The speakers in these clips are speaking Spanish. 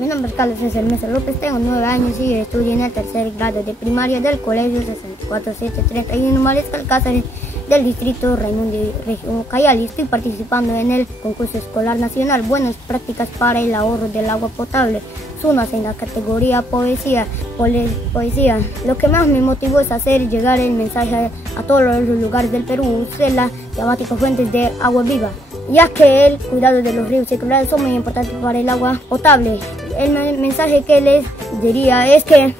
Mi nombre es Carlos César Mesa López, tengo 9 años y estudio en el tercer grado de primaria del Colegio 64731 Mariscal Cáceres del distrito Raimundo Región Ucayali. Estoy participando en el concurso escolar nacional Buenas Prácticas para el Ahorro del Agua Potable, SUNAS, en la categoría poesía. Lo que más me motivó es hacer llegar el mensaje a todos los lugares del Perú de las llamativas fuentes de agua viva, ya que el cuidado de los ríos y quebradas son muy importantes para el agua potable. El mensaje que les diría es que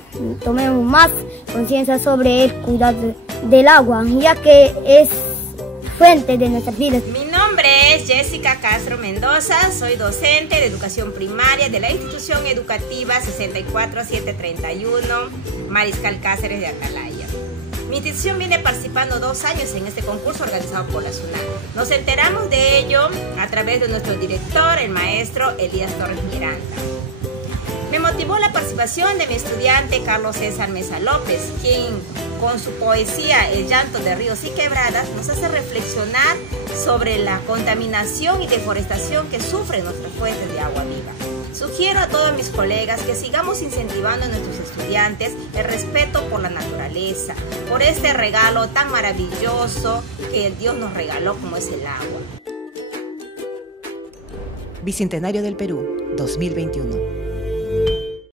tomemos más conciencia sobre el cuidado del agua, ya que es fuente de nuestras vidas. Mi nombre es Jessica Castro Mendoza, soy docente de educación primaria de la institución educativa 64731 Mariscal Cáceres de Atalaya. Mi institución viene participando 2 años en este concurso organizado por la SUNAT. Nos enteramos de ello a través de nuestro director, el maestro Elías Torres Miranda. Me motivó la participación de mi estudiante Carlos César Mesa López, quien con su poesía El llanto de ríos y quebradas nos hace reflexionar sobre la contaminación y deforestación que sufren nuestras fuentes de agua viva. Sugiero a todos mis colegas que sigamos incentivando a nuestros estudiantes el respeto por la naturaleza, por este regalo tan maravilloso que el Dios nos regaló como es el agua. Bicentenario del Perú, 2021.